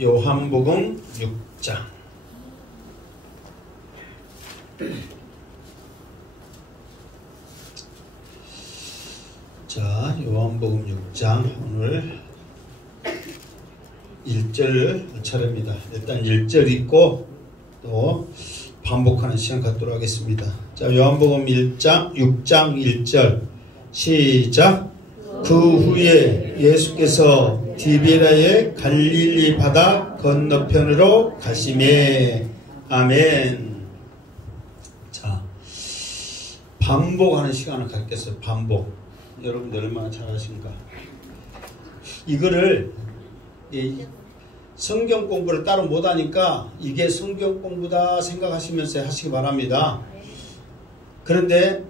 요한복음 6장. 자, 요한복음 6장 오늘 1절 차례입니다. 일단 1절 읽고 또 반복하는 시간 갖도록 하겠습니다. 자, 요한복음 6장 1절 시작. 그 후에 예수께서 디베라의 갈릴리 바다 건너편으로 가시매. 아멘. 자, 반복하는 시간을 갖겠어요. 반복. 여러분들 얼마나 잘하신가. 이거를 성경 공부를 따로 못하니까 이게 성경 공부다 생각하시면서 하시기 바랍니다. 그런데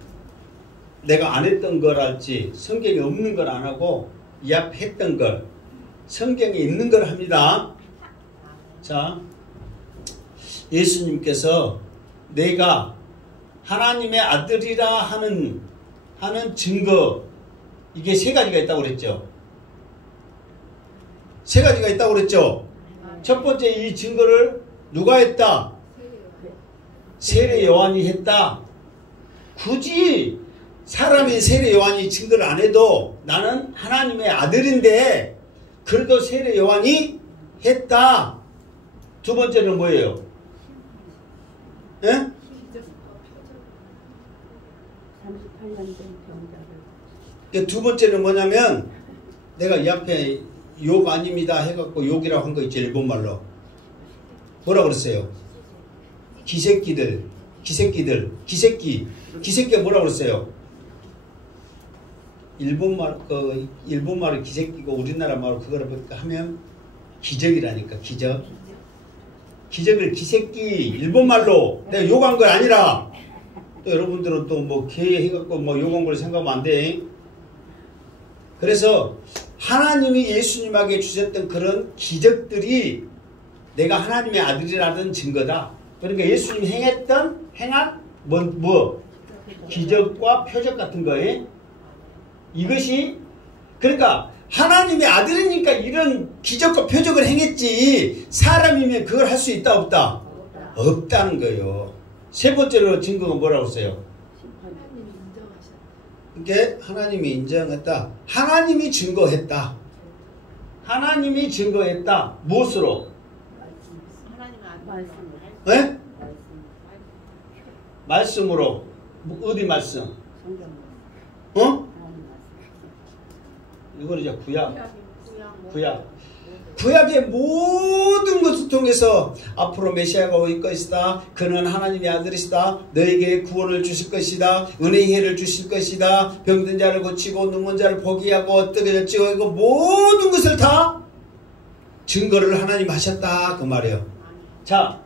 내가 안 했던 걸할지 성경에 없는 걸 안 하고 이 앞에 했던 걸 성경에 있는 걸 합니다. 자, 예수님께서 내가 하나님의 아들이라 하는 증거, 이게 세 가지가 있다고 그랬죠. 세 가지가 있다고 그랬죠. 첫 번째, 이 증거를 누가 했다? 세례 요한이 했다. 굳이 사람이 세례 요한이 증거를 안 해도 나는 하나님의 아들인데 그래도 세례 요한이 했다. 두 번째는 뭐예요? 예? 38년 된 병자를. 두 번째는 뭐냐면 내가 이 앞에 욕 아닙니다 해갖고 욕이라고 한 거 있죠. 일본말로 뭐라 그랬어요? 기새끼가 뭐라 그랬어요? 일본말로 기새끼고 우리나라 말로 그거를 하면 기적이라니까. 기적을 기새끼 일본말로 내가 욕한 거 아니라 또 여러분들은 또 뭐 개 해갖고 뭐 욕한 걸 생각하면 안 돼. 그래서 하나님이 예수님에게 주셨던 그런 기적들이 내가 하나님의 아들이라는 증거다. 그러니까 예수님이 행한 기적과 표적 같은 거에 이것이, 그러니까 하나님의 아들이니까 이런 기적과 표적을 행했지 사람이면 그걸 할 수 있다 없다? 없다는 거예요. 세 번째로 증거가 뭐라고 했어요? 이게 하나님이 인정했다. 하나님이 증거했다. 하나님이 증거했다. 무엇으로? 네? 말씀으로. 어디 말씀? 어? 이거는 이제 구약의 모든 것을 통해서 앞으로 메시아가 올 것이다. 그는 하나님의 아들이시다. 너에게 구원을 주실 것이다. 은혜의 해를 주실 것이다. 병든 자를 고치고 눈먼 자를 보게 하고 어떻게 찍어 모든 것을 다 증거를 하나님 하셨다. 그 말이에요. 자,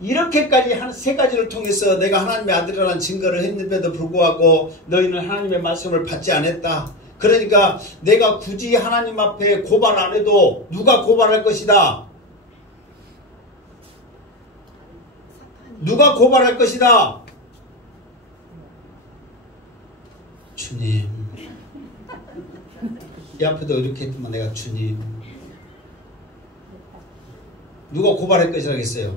이렇게까지 한 세 가지를 통해서 내가 하나님의 아들이라는 증거를 했는데도 불구하고 너희는 하나님의 말씀을 받지 않았다. 그러니까 내가 굳이 하나님 앞에 고발 안 해도 누가 고발할 것이다? 누가 고발할 것이다? 주님. 이 앞에도 이렇게 했더만 내가 주님. 누가 고발할 것이라고 했어요?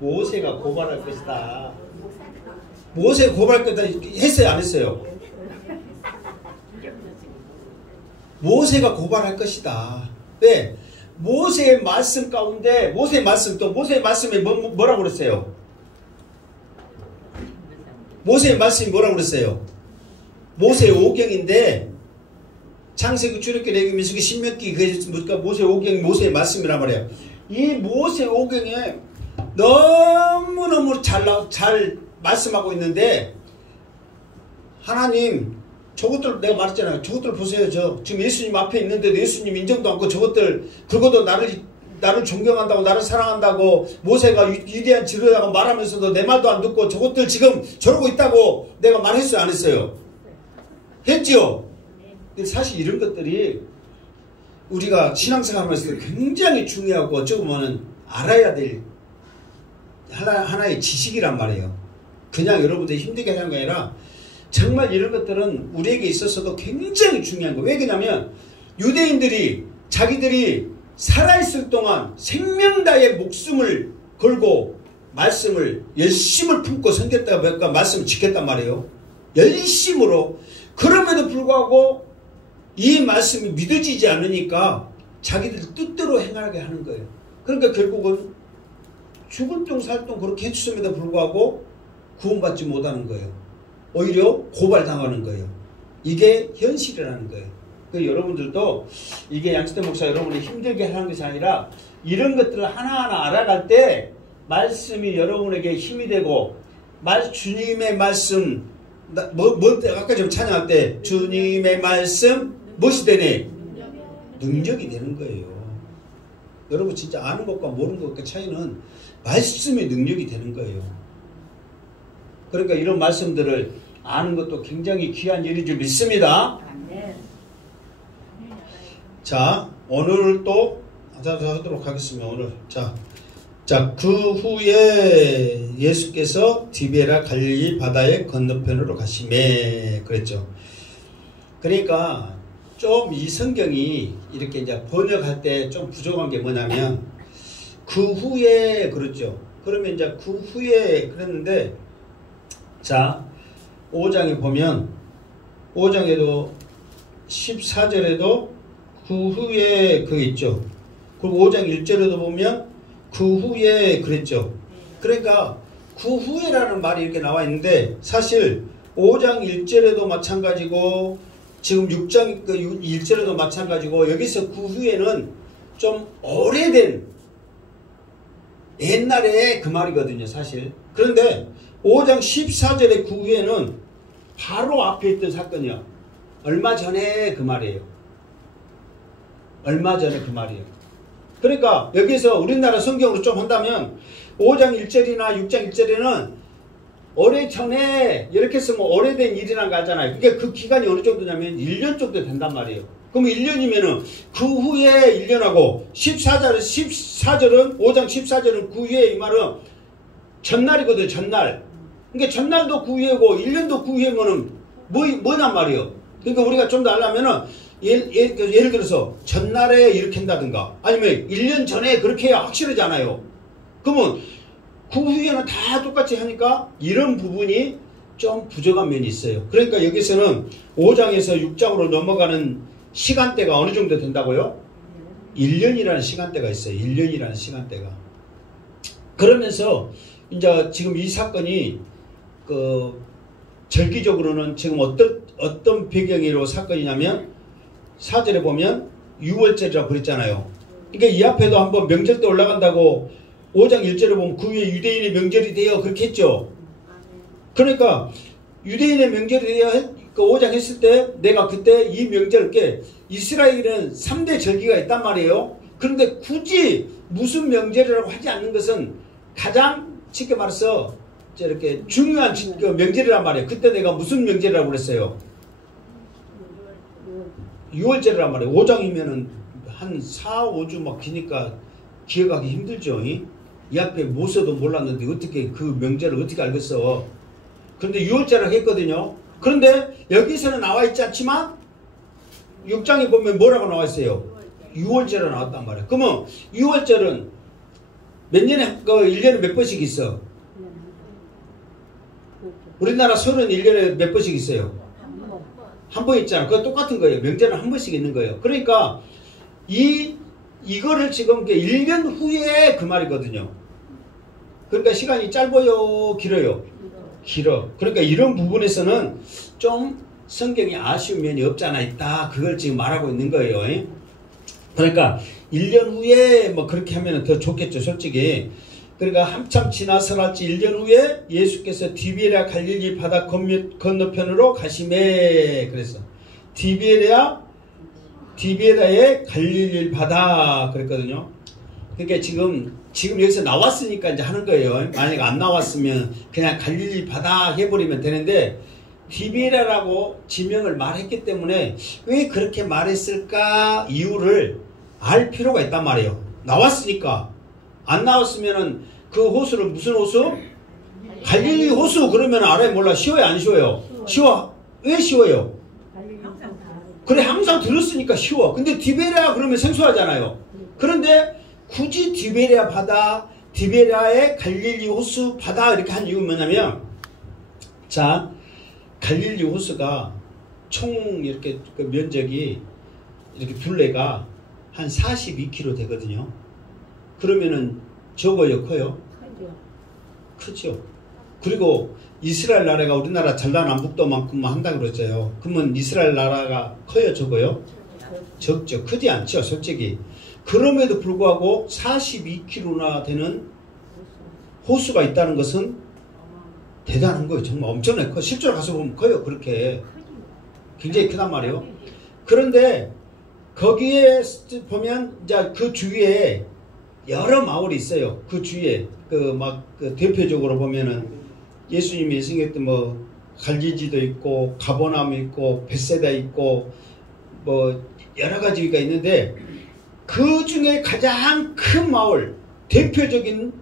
모세가 고발할 것이다. 모세가 고발할 것이다 했어요? 안 했어요? 모세가 고발할 것이다. 왜? 모세의 말씀 가운데 모세의 말씀에 뭐라고 그랬어요? 모세의 말씀이 뭐라고 그랬어요? 모세의 오경인데 창세기, 출애굽기, 레위기, 민수기, 신명기, 그러니까 모세의 오경이 모세의 말씀이란 말이에요. 이 모세의 오경에 너무너무 잘 말씀하고 있는데 하나님 저것들 내가 말했잖아요. 저것들 보세요. 지금 예수님 앞에 있는데도 예수님 인정도 않고 저것들 그것도 나를 존경한다고 나를 사랑한다고 모세가 위대한 지도자라고 말하면서도 내 말도 안 듣고 저것들 지금 저러고 있다고 내가 말했어요? 안 했어요? 했지요? 근데 사실 이런 것들이 우리가 신앙생활하면서 굉장히 중요하고 어쩌고 보면 알아야 될 하나의 지식이란 말이에요. 그냥 여러분들이 힘들게 하는 게 아니라 정말 이런 것들은 우리에게 있어서도 굉장히 중요한 거예요. 왜 그러냐면 유대인들이 자기들이 살아있을 동안 생명 다해 목숨을 걸고 말씀을 열심을 품고 섬겼다가 몇 말씀을 지켰단 말이에요. 열심으로. 그럼에도 불구하고 이 말씀이 믿어지지 않으니까 자기들 뜻대로 행하게 하는 거예요. 그러니까 결국은 죽을 똥 살 똥 그렇게 해주음에도 불구하고 구원받지 못하는 거예요. 오히려 고발당하는 거예요. 이게 현실이라는 거예요. 여러분들도 이게 양치대 목사 여러분이 힘들게 하는 것이 아니라 이런 것들을 하나하나 알아갈 때 말씀이 여러분에게 힘이 되고 주님의 말씀 아까 좀 찬양할 때 주님의 말씀 무엇이 되네? 능력이 되는 거예요. 여러분 진짜 아는 것과 모르는 것과 차이는 말씀의 능력이 되는 거예요. 그러니까 이런 말씀들을 아는 것도 굉장히 귀한 일인 줄 믿습니다. 자, 오늘 또 하도록 하겠습니다. 오늘 자, 그 후에 예수께서 디베라 갈릴리 바다의 건너편으로 가시매 그랬죠. 그러니까 좀 이 성경이 이렇게 이제 번역할 때 좀 부족한 게 뭐냐면 그 후에 그랬죠. 그러면 이제 그 후에 그랬는데 자 5장에 보면 5장에도 14절에도 그 후에 그 있죠. 그리고 5장 1절에도 보면 그 후에 그랬죠. 그러니까 그 후에라는 말이 이렇게 나와 있는데 사실 5장 1절에도 마찬가지고 지금 6장 1절에도 마찬가지고 여기서 그 후에는 좀 오래된 옛날에 그 말이거든요. 사실. 그런데 5장 14절의 그 후에는 바로 앞에 있던 사건이요. 얼마 전에 그 말이에요. 얼마 전에 그 말이에요. 그러니까 여기서 우리나라 성경으로 좀 한다면 5장 1절이나 6장 1절에는 오래전에 이렇게 쓰면 오래된 일이란 거 하잖아요. 그게 그 기간이 어느 정도냐면 1년 정도 된단 말이에요. 그럼 1년이면은 그 후에 1년하고 14절은 5장 14절은 그 후에 이 말은 전날이거든요. 전날. 그러니까 전날도 그 후에고 1년도 그 후에면은 뭐냔 말이에요. 그러니까 우리가 좀 더 하려면은 예를 들어서 전날에 이렇게 한다든가 아니면 1년 전에 그렇게 해야 확실하잖아요. 그러면 그 후에는 다 똑같이 하니까 이런 부분이 좀 부족한 면이 있어요. 그러니까 여기서는 5장에서 6장으로 넘어가는 시간대가 어느 정도 된다고요? 1년이라는 시간대가 있어요. 1년이라는 시간대가. 그러면서 이제 지금 이 사건이 절기적으로는 지금 어떤 배경으로 사건이냐면 4절에 보면 6월절이라고 그랬잖아요. 그러니까 이 앞에도 한번 명절 때 올라간다고 5장 1절에 보면 그 위에 유대인의 명절이 되어 그렇게 했죠. 그러니까 유대인의 명절이 되어 5장 했을 때 내가 그때 이 명절께 이스라엘은 3대 절기가 있단 말이에요. 그런데 굳이 무슨 명절이라고 하지 않는 것은 가장 쉽게 말해서 이렇게 중요한 명절이란 말이에요. 그때 내가 무슨 명절이라고 그랬어요? 6월절이란 말이에요. 5장이면은 한 4, 5주 막 기니까 기억하기 힘들죠. 이 앞에 못 써도 몰랐는데 어떻게 그 명절을 어떻게 알겠어. 그런데 6월절을 했거든요. 그런데 여기서는 나와 있지 않지만 6장에 보면 뭐라고 나와 있어요? 6월절이 나왔단 말이에요. 그러면 6월절은 몇 년에 1년에 몇 번씩 있어? 우리나라 설은 1년에 몇 번씩 있어요? 한 번 있잖아. 그거 똑같은 거예요. 명절은 한 번씩 있는 거예요. 그러니까 이거를 지금 1년 후에 그 말이거든요. 그러니까 시간이 짧아요? 길어요? 길어. 그러니까 이런 부분에서는 좀 성경이 아쉬운 면이 없지 않아 있다. 그걸 지금 말하고 있는 거예요. 그러니까 1년 후에 뭐 그렇게 하면 더 좋겠죠. 솔직히. 그러니까 한참 지나서랄지 1년 후에 예수께서 디베랴 갈릴리 바다 건너편으로 가시매 그랬어. 디베랴의 갈릴리 바다 그랬거든요. 그러니까 지금 여기서 나왔으니까 이제 하는 거예요. 만약에 안 나왔으면 그냥 갈릴리 바다 해버리면 되는데 디베랴라고 지명을 말했기 때문에 왜 그렇게 말했을까 이유를 알 필요가 있단 말이에요. 나왔으니까. 안 나왔으면은 그 호수를 무슨 호수? 갈릴리 호수 그러면 알아요 몰라? 쉬워요 안 쉬워요? 쉬워. 왜 쉬워요? 항상 다. 그래, 항상 들었으니까 쉬워. 근데 디베레아 그러면 생소하잖아요. 그런데 굳이 디베레아 바다, 디베레아의 갈릴리 호수 바다 이렇게 한 이유는 뭐냐면, 자, 갈릴리 호수가 총 이렇게 그 면적이 이렇게 둘레가 한 42km 되거든요. 그러면은 적어요, 커요? 크죠. 그리고 이스라엘 나라가 우리나라 전라남북도만큼만 한다고 그러죠. 그러면 이스라엘 나라가 커요, 적어요? 적죠. 크지 않죠, 솔직히. 그럼에도 불구하고 42km나 되는 호수가 있다는 것은 대단한 거예요. 정말 엄청나게 커요. 실제로 가서 보면 커요. 그렇게. 굉장히 크단 말이에요. 그런데 거기에 보면 이제 그 주위에 여러 마을이 있어요. 그 주위에 그 대표적으로 보면은 예수님이 생겼던 뭐 갈리지도 있고 가버나움 있고 벳세다 있고 뭐 여러 가지가 있는데 그 중에 가장 큰 마을 대표적인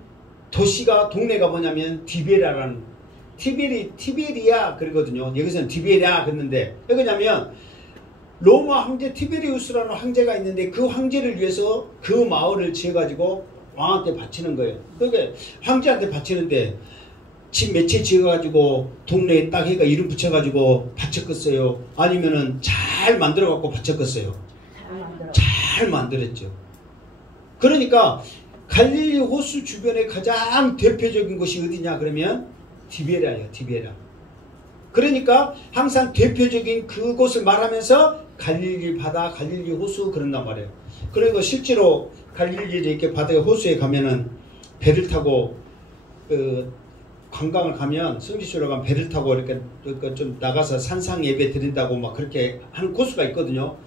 도시가 동네가 뭐냐면 디베라라는 티베리아 그러거든요. 여기서는 디베리아 그랬는데 왜 그러냐면 로마 황제 티베리우스라는 황제가 있는데 그 황제를 위해서 그 마을을 지어가지고 왕한테 바치는 거예요. 그러니까 황제한테 바치는데 집 몇 채 지어가지고 동네에 딱 해가 이름 붙여가지고 바쳤겠어요? 아니면은 잘 만들어갖고 바쳤겠어요? 잘 만들었죠. 그러니까 갈릴리 호수 주변에 가장 대표적인 곳이 어디냐 그러면 디베라예요. 디베라. 그러니까 항상 대표적인 그곳을 말하면서 갈릴리 바다, 갈릴리 호수 그런단 말이에요. 그리고 실제로 갈릴리 이렇게 바다에 호수에 가면은 배를 타고 관광을 가면 성지순례 가면 배를 타고 이렇게 좀 나가서 산상 예배 드린다고 막 그렇게 하는 코스가 있거든요.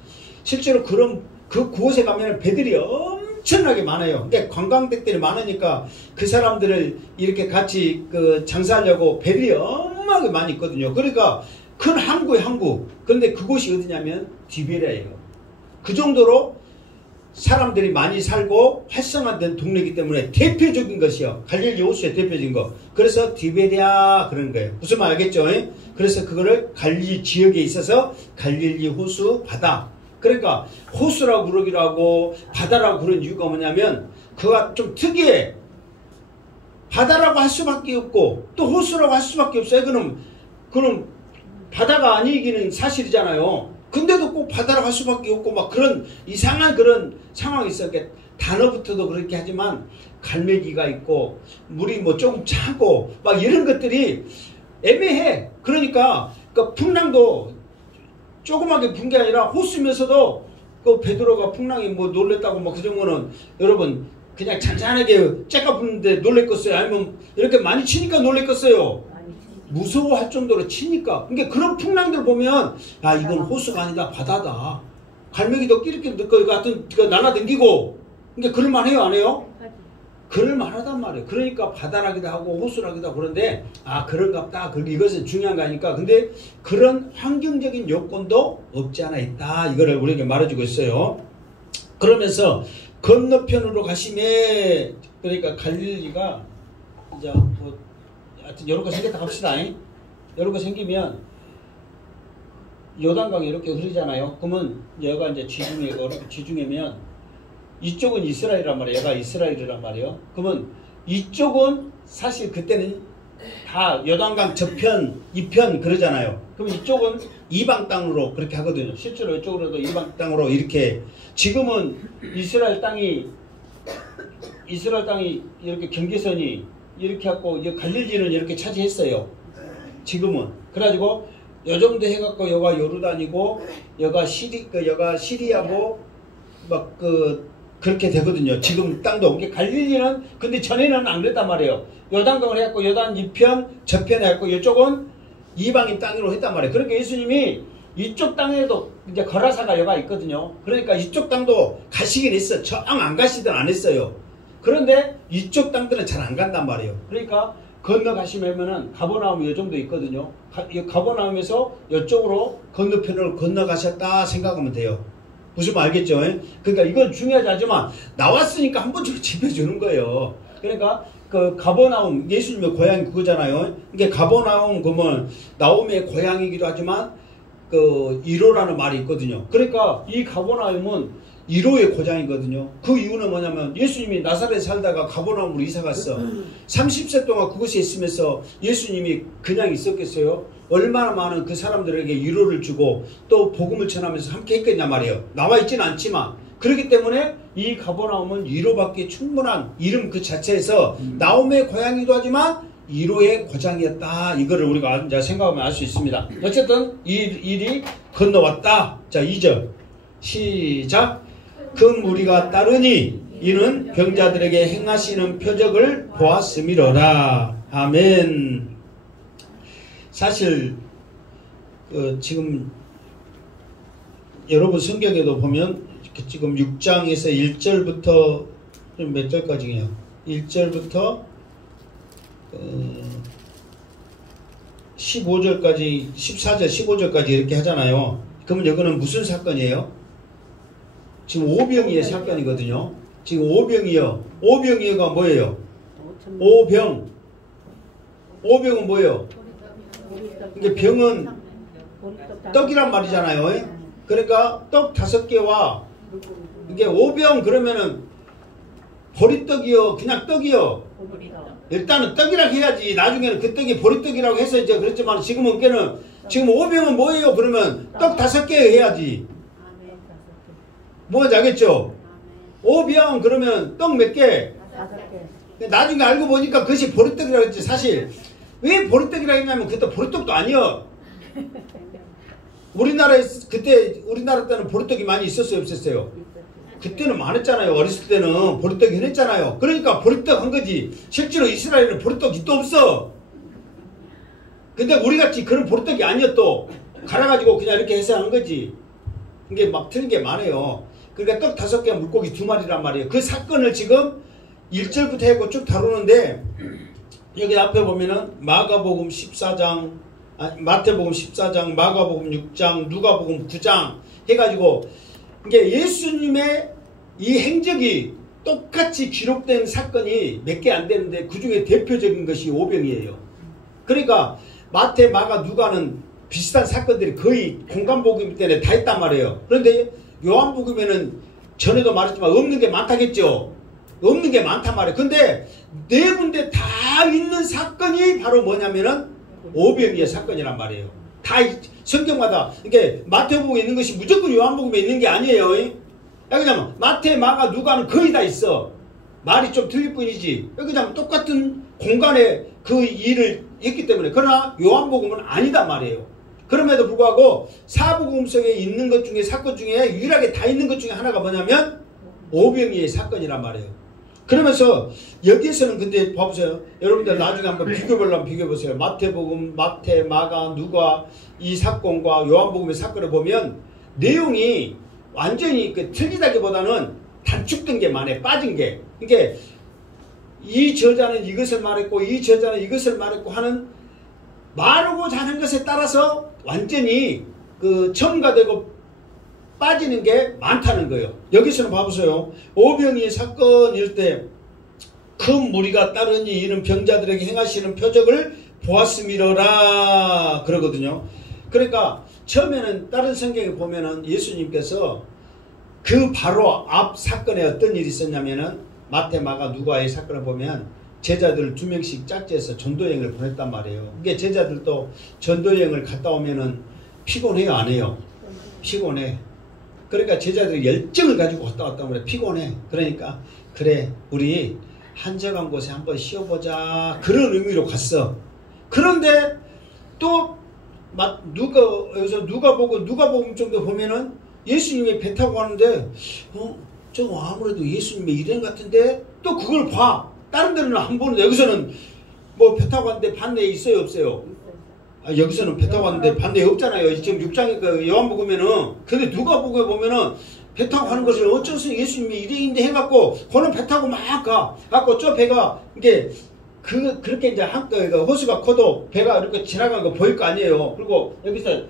실제로 그곳에 가면 배들이 엄청나게 많아요. 근데 관광객들이 많으니까 그 사람들을 이렇게 같이 장사하려고 배들이 엄청나게 많이 있거든요. 그러니까 큰 항구에 항구. 근데 그곳이 어디냐면 디베라예요. 그 정도로 사람들이 많이 살고 활성화된 동네이기 때문에 대표적인 것이요. 갈릴리 호수의 대표적인 거. 그래서 디베랴 그런 거예요. 무슨 말 알겠죠? 그래서 그거를 갈릴리 지역에 있어서 갈릴리 호수 바다. 그러니까 호수라고 그러기도 하고 바다라고 그런 이유가 뭐냐면 그가 좀 특이해. 바다라고 할 수밖에 없고 또 호수라고 할 수밖에 없어요. 그럼 바다가 아니기는 사실이잖아요. 근데도 꼭 바다라고 할 수밖에 없고 막 그런 이상한 그런 상황이 있어요. 단어부터도 그렇게 하지만 갈매기가 있고 물이 뭐 조금 차고 막 이런 것들이 애매해. 그러니까 풍랑도 조그맣게 분 게 아니라 호수면서도 그 베드로가 풍랑이 뭐 놀랬다고 막 그 정도는 여러분 그냥 잔잔하게 째까 부는데 놀랬겠어요? 아니면 이렇게 많이 치니까 놀랬겠어요? 무서워할 정도로 치니까. 그러니까 그런 풍랑들 보면 아 이건 호수가 아니다 바다다. 갈매기도 끼리끼리 같은 날아다니고. 그러니까 그럴만해요 안 해요? 그럴만하단 말이에요. 그러니까 바다라기도 하고 호수라기도 하고 그런데 아 그런갑다. 이것은 중요한 거 아니까. 근데 그런 환경적인 요건도 없지 않아 있다. 이거를 우리에게 말해주고 있어요. 그러면서 건너편으로 가시면 그러니까 갈릴리가 이제 뭐 하여튼 이런 거 생겼다 합시다. 이런 거 생기면 요단강이 이렇게 흐르잖아요. 그러면 얘가 이제 지중해면 이쪽은 이스라엘이란 말이에요. 얘가 이스라엘이란 말이에요. 그러면 이쪽은 사실 그때는 다 요단강 저편, 이편 그러잖아요. 그럼 이쪽은 이방 땅으로 그렇게 하거든요. 실제로 이쪽으로도 이방 땅으로 이렇게 지금은 이스라엘 땅이 이렇게 경계선이 이렇게 하고 갈릴리는 이렇게 차지했어요. 지금은 그래가지고 요 정도 해갖고 여가 요르단이고 여가 시리아고 막 그렇게 되거든요. 지금 땅도 갈릴리는 근데 전에는 안 그랬단 말이에요. 요단강을 해갖고 요단 이편 저편에 해갖고 이쪽은 이방인 땅으로 했단 말이에요. 그러니까 예수님이 이쪽 땅에도 이제 거라사가 여가 있거든요. 그러니까 이쪽 땅도 가시긴 했어. 저 땅 안 가시든 안 했어요. 그런데 이쪽 땅들은 잘 안 간단 말이에요. 그러니까 건너가시면은 가버나움 이 정도 있거든요. 가버나움에서 이쪽으로 건너편으로 건너가셨다 생각하면 돼요. 무슨 말 알겠죠? 그러니까 이건 중요하지 않지만 나왔으니까 한 번쯤 짚어주는 거예요. 그러니까 그 가버나움, 예수님의 고향이 그거잖아요. 이게 가버나움 그러면 나오미의 고향이기도 하지만 그 이로라는 말이 있거든요. 그러니까 이 가버나움은 이로의 고장이거든요. 그 이유는 뭐냐면 예수님이 나사렛에 살다가 가버나움으로 이사 갔어. 30세 동안 그곳에 있으면서 예수님이 그냥 있었겠어요? 얼마나 많은 그 사람들에게 위로를 주고 또 복음을 전하면서 함께 했겠냐 말이에요. 나와 있지는 않지만. 그렇기 때문에 이 가버나움은 위로받기에 충분한 이름 그 자체에서 나옴의 고향이기도 하지만 위로의 고장이었다. 이거를 우리가 이제 생각하면 알 수 있습니다. 어쨌든 이 일이 건너왔다. 자, 2절 시작. 그 무리가 따르니 이는 병자들에게 행하시는 표적을 보았음이로라. 아멘. 사실 지금 여러분 성경에도 보면 지금 6장에서 1절부터 몇 절까지예요? 1절부터 15절까지 14절 15절까지 이렇게 하잖아요. 그러면 이거는 무슨 사건이에요? 지금 오병이의 사건이거든요. 지금 오병이어가 뭐예요? 오병은 뭐예요? 이게 병은 떡이란 말이잖아요. 그러니까 떡 5개와 이게 오병 그러면은 보리떡이요, 그냥 떡이요. 일단은 떡이라고 해야지. 나중에는 그 떡이 보리떡이라고 해서 이제 그랬지만 지금은 지금 오병은 뭐예요? 그러면 떡 5개 해야지. 뭔지 알겠죠? 오병 그러면 떡 몇 개? 5개. 나중에 알고 보니까 그것이 보리떡이라고 했지. 사실 왜 보리떡이라고 했냐면 그때 보리떡도 아니요. 우리나라 때는 보리떡이 많이 있었어요, 없었어요? 그때는 많았잖아요. 어렸을 때는 보리떡이 흔했잖아요. 그러니까 보리떡 한 거지. 실제로 이스라엘은 보리떡이 또 없어. 근데 우리같이 그런 보리떡이 아니었 또. 갈아가지고 그냥 이렇게 해서 한 거지. 이게 막 틀린 게 많아요. 그러니까 떡 5개, 물고기 2마리란 말이에요. 그 사건을 지금 1절부터 해고 쭉 다루는데 여기 앞에 보면은 마가복음 14장, 마태복음 14장, 마가복음 6장, 누가복음 9장 해가지고 이게 예수님의 이 행적이 똑같이 기록된 사건이 몇 개 안 되는데 그 중에 대표적인 것이 오병이에요. 그러니까 마태, 마가, 누가는 비슷한 사건들이 거의 공간복음 때문에 다 있단 말이에요. 그런데 요한복음에는 전에도 말했지만 없는 게 많다겠죠. 없는 게 많단 말이에요. 근데 네 군데 다 있는 사건이 바로 뭐냐면은 오병이의 사건이란 말이에요. 다 성경마다 이게 마태복음에 있는 것이 무조건 요한복음에 있는 게 아니에요. 왜냐면 마태, 마가, 누가는 거의 다 있어. 말이 좀 틀릴 뿐이지. 왜냐면 똑같은 공간에 그 일을 했기 때문에. 그러나 요한복음은 아니단 말이에요. 그럼에도 불구하고 사복음 속에 있는 것 중에 사건 중에 유일하게 다 있는 것 중에 하나가 뭐냐면 오병이의 사건이란 말이에요. 그러면서 여기에서는 근데 봐보세요. 여러분들 나중에 한번 비교해보려면 비교해보세요. 마태복음, 마태, 마가, 누가 이 사건과 요한복음의 사건을 보면 내용이 완전히 틀리다기보다는 단축된 게 많아요. 빠진 게. 그러니까 이 저자는 이것을 말했고 이 저자는 이것을 말했고 하는 말하고자 하는 것에 따라서 완전히 첨가되고 빠지는 게 많다는 거예요. 여기서는 봐보세요. 오병이의 사건일 때 큰 무리가 따르니 이는 병자들에게 행하시는 표적을 보았음이로라 그러거든요. 그러니까 처음에는 다른 성경에 보면은 예수님께서 그 바로 앞 사건에 어떤 일이 있었냐면은 마태, 마가, 누가의 사건을 보면 제자들 2명씩 짝지어서 전도여행을 보냈단 말이에요. 이게 제자들도 전도여행을 갔다 오면은 피곤해요, 안 해요? 피곤해. 그러니까 제자들이 열정을 가지고 갔다 왔단 말이에요. 피곤해. 그러니까 그래 우리 한적한 곳에 한번 쉬어보자 그런 의미로 갔어. 그런데 또 여기서 누가복음 정도 보면은 예수님이 배 타고 가는데 저거 아무래도 예수님의 일행 같은데 또 그걸 봐. 다른 데는 안 보는데 여기서는 뭐 배 타고 갔는데 반대 있어요, 없어요? 여기서는 배 타고 갔는데 반대 없잖아요. 지금 6장에 요한복음에는. 근데 누가복음에 보면은 배 타고 가는 것을 어쩌서 예수님이 일행인데 해갖고 그는 배 타고 막 가. 갖고 저 배가 이게 그렇게 이제 호수가 커도 배가 이렇게 지나가는 거 보일 거 아니에요. 그리고 여기서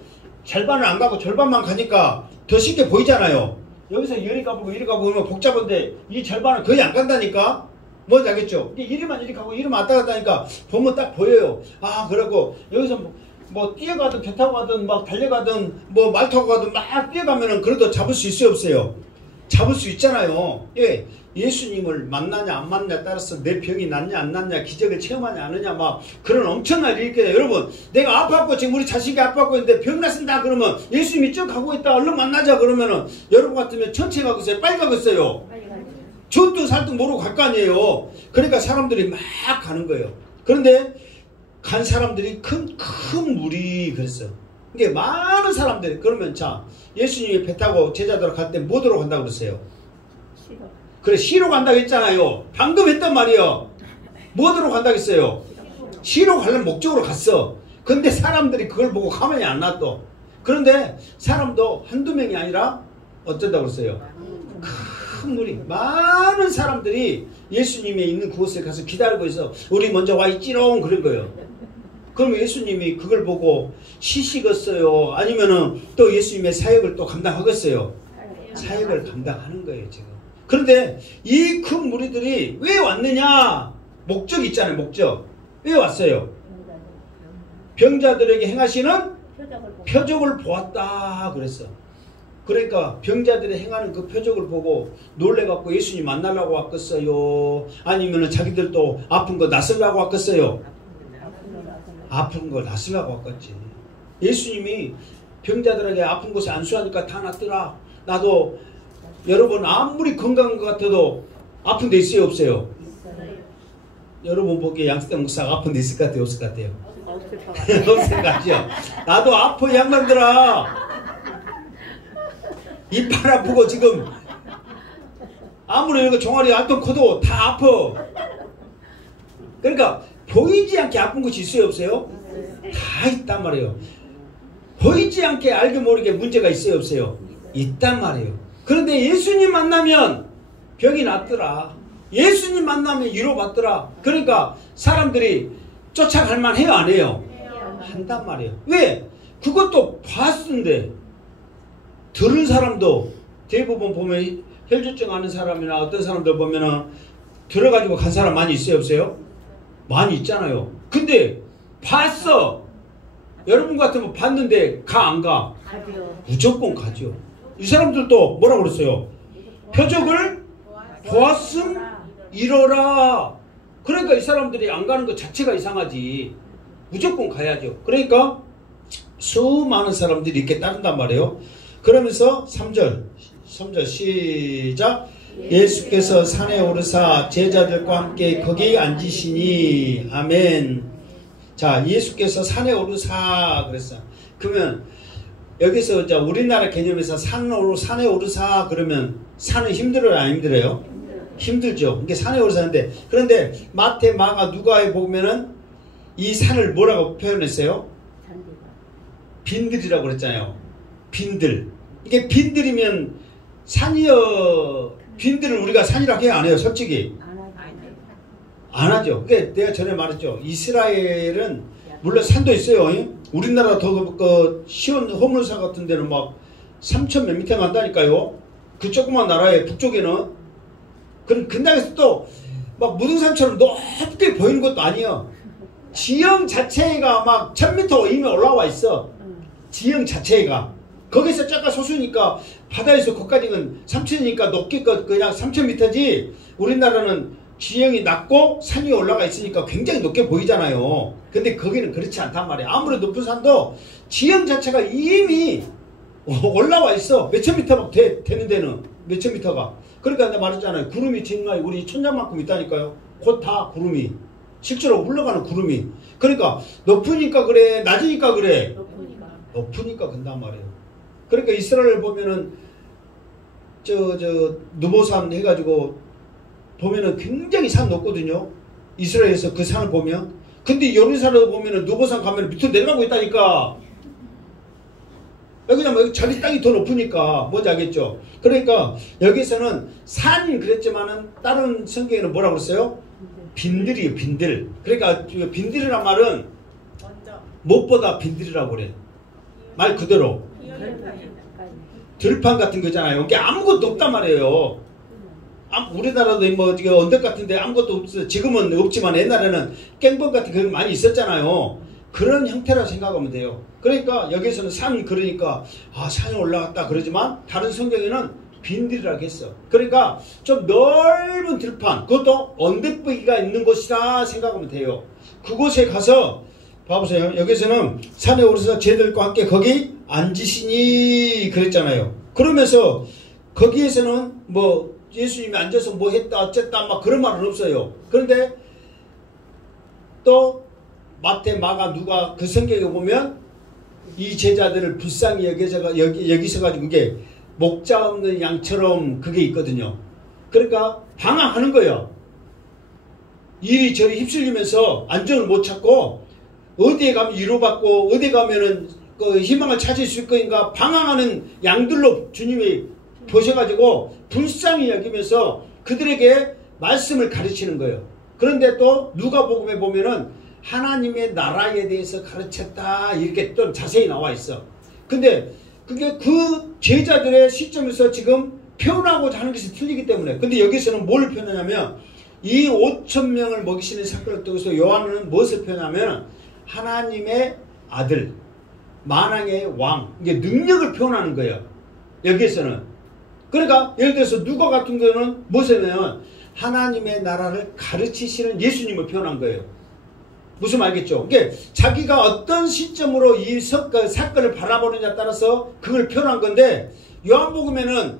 절반을 안 가고 절반만 가니까 더 쉽게 보이잖아요. 여기서 이리 가보고 이리 가보면 복잡한데 이 절반은 거의 안 간다니까. 뭔지 알겠죠? 이리만 이리 가고 이리만 왔다 갔다 하니까 보면 딱 보여요. 아, 그러고 여기서 뭐 뛰어가든 배 타고 가든 막 달려가든 뭐 말 타고 가든 막 뛰어가면은 그래도 잡을 수 있어요, 없어요? 잡을 수 있잖아요. 예. 예수님을 만나냐 안 만나냐에 따라서 내 병이 낫냐 안 낫냐, 기적을 체험하냐 안 하냐, 막 그런 엄청난 일이 있겠네요. 여러분, 내가 아파갖고 지금 우리 자식이 아파갖고 있는데 병 났습니다 그러면 예수님이 쭉 가고 있다 얼른 만나자 그러면은 여러분 같으면 천천히 가겠어요? 빨리 가겠어요? 전도 살도 모르고 갈 거 아니에요. 그러니까 사람들이 막 가는 거예요. 그런데 간 사람들이 큰 무리 그랬어요. 이게 많은 사람들이. 그러면 자, 예수님이 배 타고 제자들 갈 때 뭐로 간다고 그랬어요? 그래, 시로 간다고 했잖아요. 방금 했단 말이에요. 뭐로 간다고 했어요? 시로 가려는 목적으로 갔어. 근데 사람들이 그걸 보고 가만히 안 놔둬. 그런데 사람도 한두 명이 아니라 어쩐다고 그랬어요? 큰 무리, 많은 사람들이 예수님이 있는 그곳에 가서 기다리고 있어. 우리 먼저 와 있지롱 그런 거예요. 그러면 예수님이 그걸 보고 시시겠어요? 아니면은 또 예수님의 사역을 또 감당하겠어요? 사역을 감당하는 거예요, 지금. 그런데 이 큰 무리들이 왜 왔느냐? 목적이 있잖아요, 목적. 왜 왔어요? 병자들에게 행하시는 표적을 보았다 그랬어. 그러니까 병자들이 행하는 그 표적을 보고 놀래갖고 예수님 만나려고 왔겠어요? 아니면은 자기들도 아픈 거 낫으려고 왔겠어요? 아픈 걸 낫으려고 왔겠지. 예수님이 병자들에게 아픈 곳에 안수하니까 다 낫더라. 나도 여러분 아무리 건강한 것 같아도 아픈 데 있어요, 없어요? 여러분 보기에 양수대 목사가 아픈 데 있을 것 같아요, 없을 것 같아요? 없을 것 같죠? 나도 아파, 양반들아. 이빨 아프고 지금 아무리 이렇게 종아리 알통 커도 다 아파. 그러니까 보이지 않게 아픈 것이 있어요, 없어요? 다 있단 말이에요. 보이지 않게 알게 모르게 문제가 있어요, 없어요? 있단 말이에요. 그런데 예수님 만나면 병이 낫더라. 예수님 만나면 위로받더라. 그러니까 사람들이 쫓아갈 만해요, 안 해요? 한단 말이에요. 왜? 그것도 봤는데 들은 사람도 대부분 보면 혈전증 아는 사람이나 어떤 사람들 보면은 들어가지고 간 사람 많이 있어요, 없어요? 많이 있잖아요. 근데 봤어. 여러분 같으면 봤는데 가 안 가? 가죠. 무조건 가죠. 이 사람들도 뭐라고 그랬어요? 표적을 보았음 이러라. 그러니까 이 사람들이 안 가는 것 자체가 이상하지. 무조건 가야죠. 그러니까 수많은 사람들이 이렇게 따른단 말이에요. 그러면서 3절 시작. 예수께서 산에 오르사 제자들과 함께 거기 앉으시니. 아멘. 자, 예수께서 산에 오르사 그랬어. 그러면 여기서 이제 우리나라 개념에서 산에 오르사 그러면 산은 힘들어요, 안 힘들어요? 힘들죠. 이게 산에 오르사인데, 그런데 마태, 마가, 누가에 보면은 이 산을 뭐라고 표현했어요? 빈들이라고 그랬잖아요. 빈들. 이게 빈들이면 산이여. 빈들을 우리가 산이라고 해야 안 해요, 솔직히? 안 하죠. 그러니까 내가 전에 말했죠. 이스라엘은 물론 산도 있어요. 우리나라 더 시온 호물산 같은 데는 막 3,000 몇 미터 간다니까요. 그 조그만 나라의 북쪽에는. 그 땅에서 또 막 무등산처럼 높게 보이는 것도 아니에요. 지형 자체가 막 1,000m 이미 올라와 있어. 지형 자체가. 거기서 잠깐 소수니까 바다에서 거기까지는 3,000이니까 높게 그냥 3,000m지. 우리나라는 지형이 낮고 산이 올라가 있으니까 굉장히 높게 보이잖아요. 근데 거기는 그렇지 않단 말이에요. 아무리 높은 산도 지형 자체가 이미 올라와 있어. 몇천 미터 막 되는 데는 몇천 미터가. 그러니까 내가 말했잖아요. 구름이 정말 우리 천장만큼 있다니까요. 곧 다 구름이. 실제로 흘러가는 구름이. 그러니까 높으니까 그래, 낮으니까 그래. 높으니까 그런단 말이에요. 그러니까 이스라엘 보면은 느보산 해가지고 보면은 굉장히 산 높거든요. 이스라엘에서 그 산을 보면. 근데 예루살렘 보면은 느보산 가면 밑으로 내려가고 있다니까. 그냥 자기 땅이 더 높으니까. 뭔지 알겠죠? 그러니까 여기서는 산 그랬지만은 다른 성경에는 뭐라고 그랬어요? 빈들이에요, 빈들. 그러니까 빈들이란 말은 무엇보다 빈들이라고 그래. 말 그대로. 들판 같은 거잖아요. 이게 아무것도 없단 말이에요. 우리나라도 뭐 언덕 같은데 아무것도 없어. 지금은 없지만 옛날에는 깽범 같은 게 많이 있었잖아요. 그런 형태라고 생각하면 돼요. 그러니까 여기서는 산 그러니까 산에 올라갔다 그러지만 다른 성경에는 빈들이라고 했어. 그러니까 좀 넓은 들판, 그것도 언덕배기가 있는 곳이라 생각하면 돼요. 그곳에 가서 봐보세요. 여기서는 산에 오르셔서 제들과 함께 거기 앉으시니 그랬잖아요. 그러면서 거기에서는 뭐 예수님이 앉아서 뭐 했다 어쨌다 막 그런 말은 없어요. 그런데 또 마태, 마가, 누가 그 성경에 보면 이 제자들을 불쌍히 여기서 가지고 이게 목자 없는 양처럼 그게 있거든요. 그러니까 방황하는 거예요. 이리저리 휩쓸리면서 안정을 못 찾고 어디에 가면 위로받고 어디 가면은 그 희망을 찾을 수 있을까 방황하는 양들로 주님이 보셔가지고 불쌍히 여기면서 그들에게 말씀을 가르치는 거예요. 그런데 또 누가복음에 보면은 하나님의 나라에 대해서 가르쳤다 이렇게 좀 자세히 나와 있어. 근데 그게 그 제자들의 시점에서 지금 표현하고자 하는 것이 틀리기 때문에. 근데 여기서는 뭘 표현하냐면 이 5,000명을 먹이시는 사건을 통해서 요한은 무엇을 표현하면 하나님의 아들, 만왕의 왕, 이게 능력을 표현하는 거예요. 여기에서는. 그러니까 예를 들어서 누가 같은 경우는 무엇이냐면 하나님의 나라를 가르치시는 예수님을 표현한 거예요. 무슨 말겠죠? 이게 자기가 어떤 시점으로 이 사건을 바라보느냐에 따라서 그걸 표현한 건데 요한복음에는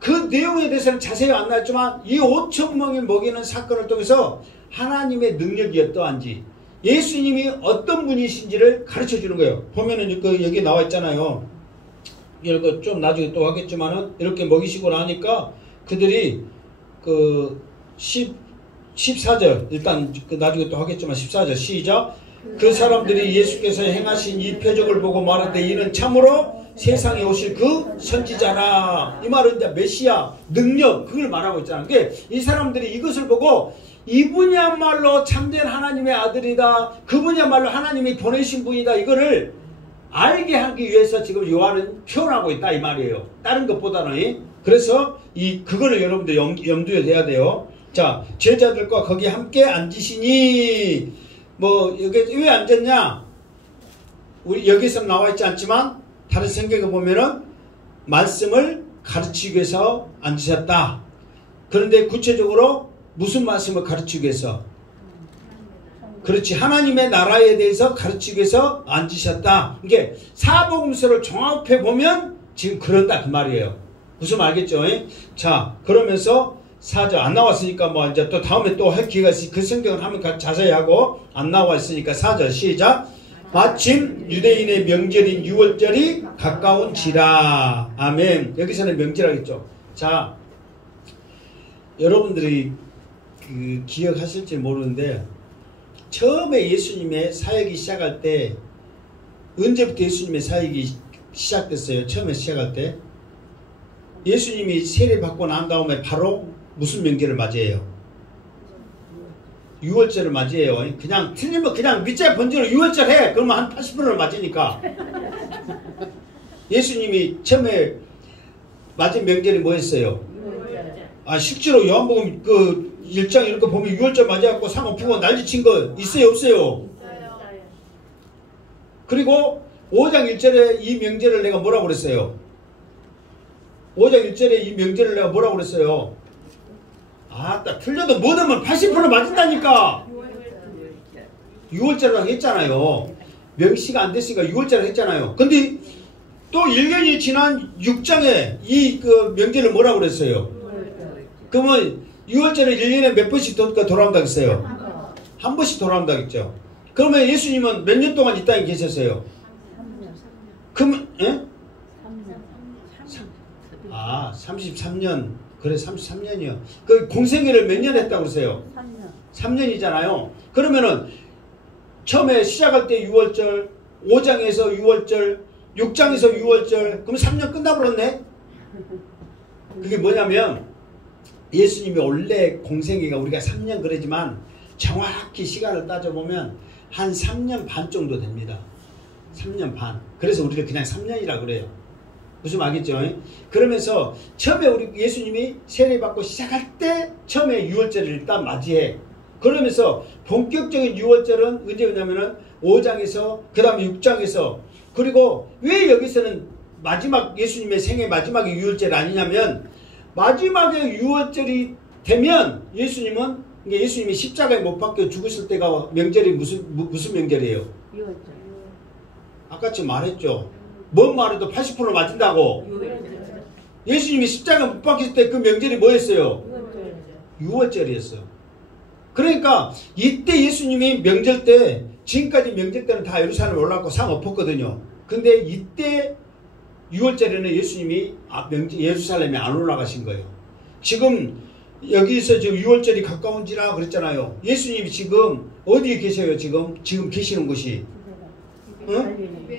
그 내용에 대해서는 자세히 안 나왔지만 이 5,000명이 먹이는 사건을 통해서 하나님의 능력이 어떠한지 예수님이 어떤 분이신지를 가르쳐 주는 거예요. 보면은 여기 나와 있잖아요. 이거 좀 나중에 또 하겠지만은 이렇게 먹이시고 나니까 그들이 14절 일단 나중에 또 하겠지만 14절 시작. 그 사람들이 예수께서 행하신 이 표적을 보고 말하되 이는 참으로 세상에 오실 그 선지자라. 이 말은 이제 메시아 능력 그걸 말하고 있잖아요. 그러니까 이 사람들이 이것을 보고 이분이야말로 참된 하나님의 아들이다. 그분이야말로 하나님이 보내신 분이다. 이거를 알게 하기 위해서 지금 요한은 표현하고 있다 이 말이에요. 다른 것보다는. 그래서 그거를 여러분들 염두에 둬야 돼요. 자, 제자들과 거기 함께 앉으시니 뭐 여기 왜 앉았냐? 우리 여기서 나와 있지 않지만 다른 성경에 보면은 말씀을 가르치기 위해서 앉으셨다. 그런데 구체적으로 무슨 말씀을 가르치기 위해서? 그렇지. 하나님의 나라에 대해서 가르치기 위해서 앉으셨다. 이게 사복음서를 종합해 보면 지금 그런다 그 말이에요. 무슨 알겠죠? 자, 그러면서 4절 안 나왔으니까 뭐 이제 또 다음에 또 할 기회가 있으니 그 성경을 한번 자세히 하고 안 나와 있으니까 4절 시작. 마침 유대인의 명절인 6월절이 가까운지라. 아멘. 여기서는 명절하겠죠. 자, 여러분들이 기억하실지 모르는데 처음에 예수님의 사역이 시작할 때 언제부터 예수님의 사역이 시작됐어요? 처음에 시작할 때 예수님이 세례 받고 난 다음에 바로 무슨 명절을 맞이해요? 6월절을 맞이해요. 그냥 틀리면 그냥 밑에 번지로 6월절 해. 그러면 한 80%를 맞으니까. 예수님이 처음에 맞은 명절이 뭐였어요? 실제로 요한복음 1장 이렇게 보면 6월절 맞아갖고 상 엎고 난리친 거 있어요 없어요? 그리고 5장 1절에 이 명절을 내가 뭐라고 그랬어요? 5장 1절에 이 명절을 내가 뭐라고 그랬어요? 딱 틀려도 뭐든 80% 맞은다니까. 6월절이라고 했잖아요. 명시가 안 됐으니까 6월절을 했잖아요. 근데 또 1년이 지난 6장에 이 명절을 뭐라고 그랬어요? 그러면 6월절에 1년에 몇 번씩 돌아온다고 했어요? 한 번씩 돌아온다고 했죠. 그러면 예수님은 몇 년 동안 이 땅에 계셨어요? 그러면 33년. 그래 33년이요. 그 공생애를 몇 년 했다고 그러세요? 3년이잖아요. 그러면은 처음에 시작할 때 6월절, 5장에서 6월절, 6장에서 6월절, 그럼 3년 끝나버렸네? 그게 뭐냐면 예수님이 원래 공생애가 우리가 3년 그러지만 정확히 시간을 따져보면 한 3년 반 정도 됩니다. 3년 반. 그래서 우리가 그냥 3년이라 그래요. 무슨 말이겠죠? 그러면서 처음에 우리 예수님이 세례받고 시작할 때 처음에 유월절을 일단 맞이해. 그러면서 본격적인 유월절은 언제 오냐면은 5장에서 그 다음에 6장에서 그리고 왜 여기서는 마지막 예수님의 생애 마지막에 유월절 아니냐면 마지막에 유월절이 되면 예수님이 십자가에 못 박혀 죽으실 때가 명절이 무슨 명절이에요? 유월절. 아까 지금 말했죠. 뭔 말해도 80% 맞은다고. 예수님이 십자가 못 박힐 때 그 명절이 뭐였어요? 유월절이었어요. 그러니까 이때 예수님이 명절 때 지금까지 명절 때는 다 예루살렘 올라가고 상 엎었거든요. 근데 이때 유월절에는 예수님이 예루살렘에 안 올라가신 거예요. 지금 여기서 지금 유월절이 가까운지라 그랬잖아요. 예수님이 지금 어디에 계셔요? 지금 계시는 곳이. 응?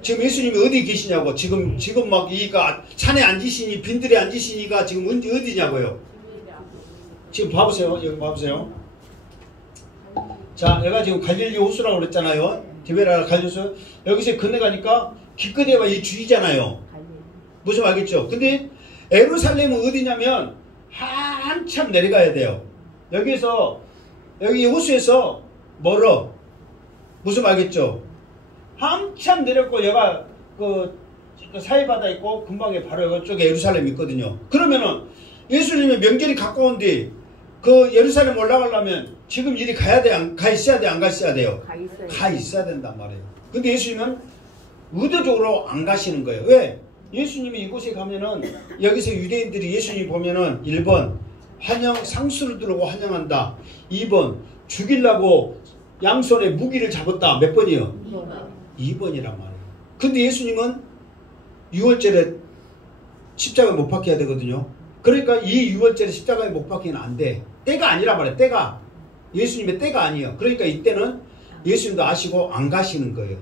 지금 예수님이 어디에 계시냐고. 지금 막 이가 산에 앉으시니 빈들에 앉으시니가 지금 어디냐고요. 지금 봐보세요. 여기 봐보세요. 자, 내가 지금 갈릴리 호수라고 그랬잖아요. 디베라 갈릴리. 여기서 건너가니까 기껏해봐 이 주위잖아요. 무슨 말겠죠? 근데 예루살렘은 어디냐면 한참 내려가야 돼요. 여기 호수에서 멀어. 무슨 말겠죠? 한참 내렸고 얘가 그 사이바다 있고 금방에 바로 이쪽에 예루살렘이 있거든요. 그러면은 예수님의 명절이 가까운데 그 예루살렘 올라가려면 지금 이리 가야 돼? 가 있어야 돼? 안 가 있어야 돼요? 가 있어야 된단 말이에요. 근데 예수님은 의도적으로 안 가시는 거예요. 왜? 예수님이 이곳에 가면은 여기서 유대인들이 예수님 보면은 1번 상수를 두르고 환영한다. 2번 죽이려고 양손에 무기를 잡았다. 몇 번이요? 2번이란 말이에요. 근데 예수님은 6월절에 십자가에 못 박혀야 되거든요. 그러니까 이 6월절에 십자가에 못 박히면 안 돼. 때가 아니란 말이에요. 때가. 예수님의 때가 아니에요. 그러니까 이때는 예수님도 아시고 안 가시는 거예요.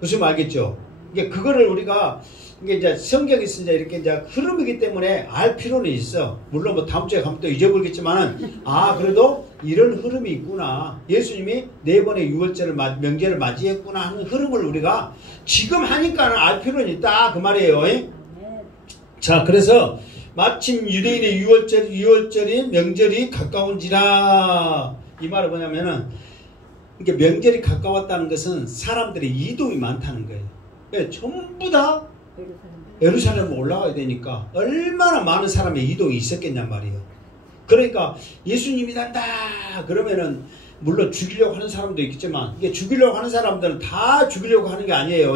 무슨 말 알겠죠? 이게 그거를 우리가 이제 성경에서 이렇게 이제 흐름이기 때문에 알 필요는 있어. 물론 뭐 다음 주에 가면 또 잊어버리겠지만은 그래도 이런 흐름이 있구나. 예수님이 4번의 6월절을 명절을 맞이했구나 하는 흐름을 우리가 지금 하니까는 알 필요는 있다 그 말이에요. 자, 그래서 마침 유대인의 6월절이 명절이 가까운지라. 이 말은 뭐냐면은 이게 명절이 가까웠다는 것은 사람들의 이동이 많다는 거예요. 그러니까 전부 다 예루살렘에 올라가야 되니까 얼마나 많은 사람의 이동이 있었겠냔 말이에요. 그러니까 예수님이 난다 그러면은 물론 죽이려고 하는 사람도 있겠지만 이게 죽이려고 하는 사람들은 다 죽이려고 하는 게 아니에요.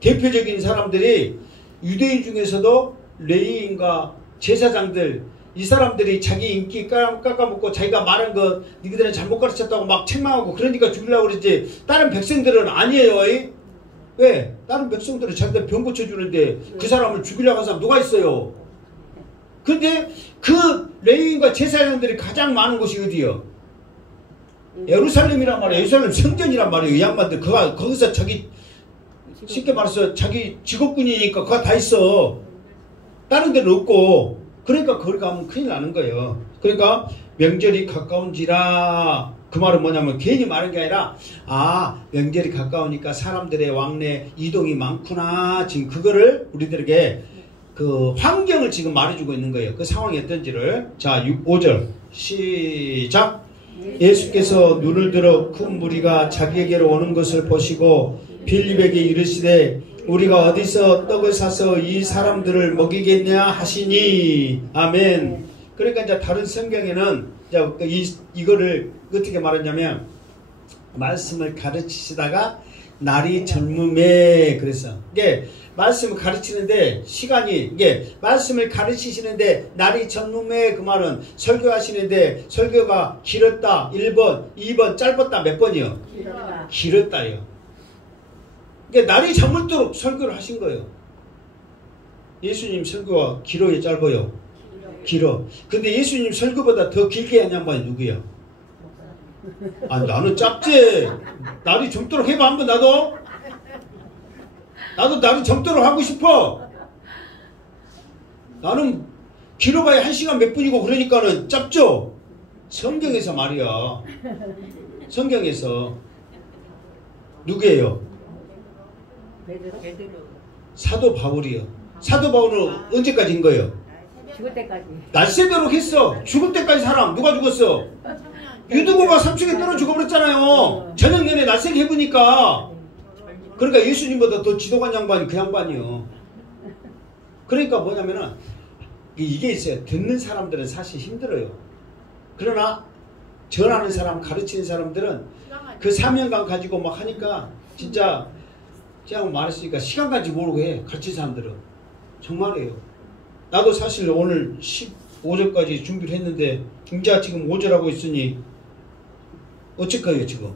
대표적인 사람들이 유대인 중에서도 레위인과 제사장들, 이 사람들이 자기 인기 깎아먹고 자기가 말한 거 니들은 잘못 가르쳤다고 막 책망하고 그러니까 죽이려고 그러지. 다른 백성들은 아니에요. 왜? 다른 백성들은 자기들 병 고쳐주는데 그 사람을 죽이려고 하는 사람 누가 있어요? 근데 그 레위인과 제사장들이 가장 많은 곳이 어디요? 예루살렘이란 말이에요. 예루살렘 성전이란 말이에요. 이 양반들 거기서 자기 쉽게 말해서 자기 직업군이니까 그거 다 있어. 다른 데는 없고. 그러니까 거기 가면 큰일 나는 거예요. 그러니까 명절이 가까운지라. 그 말은 뭐냐면 괜히 말한 게 아니라 명절이 가까우니까 사람들의 왕래 이동이 많구나. 지금 그거를 우리들에게 그 환경을 지금 말해주고 있는 거예요. 그 상황이 어떤지를. 자, 5절 시작. 예수께서 눈을 들어 큰 무리가 자기에게로 오는 것을 보시고 빌립에게 이르시되 우리가 어디서 떡을 사서 이 사람들을 먹이겠냐 하시니. 아멘. 그러니까 이제 다른 성경에는 이거를 어떻게 말했냐면 말씀을 가르치시다가 날이 젊음에 그래서 이게 말씀을 가르치는데 시간이 이게 말씀을 가르치시는데 날이 젊음에 그 말은 설교하시는데 설교가 길었다 1번 2번 짧았다 몇 번이요? 길었다요. 그러니까 날이 젊을수록 설교를 하신 거예요. 예수님 설교가 길어요 짧아요? 길어. 근데 예수님 설교보다 더 길게 한 양반이 누구야? 나는 짧지. 날이 젊도록 해봐 한번 나도 날이 젊도록 하고 싶어. 나는 길어봐야 1시간 몇 분이고 그러니까는 짧죠. 성경에서 말이야. 성경에서 누구예요? 베드로. 사도 바울이요. 사도 바울은 언제까지인 거예요? 죽을 때까지. 날새도록 했어. 죽을 때까지 사람. 누가 죽었어? 유두고가 삼층에 떨어 죽어버렸잖아요. 저녁 내내 날새게 해보니까. 그러니까 예수님보다 더 지도관 양반이 그 양반이요. 그러니까 뭐냐면은 이게 있어요. 듣는 사람들은 사실 힘들어요. 그러나 전하는 사람, 가르치는 사람들은 그 사명감 가지고 막 하니까 진짜 그냥 말했으니까 시간 가지 모르고 해. 가르치는 사람들은. 정말이에요. 나도 사실 오늘 15절까지 준비를 했는데 이제 지금 5절 하고 있으니 어쩔 거예요 지금?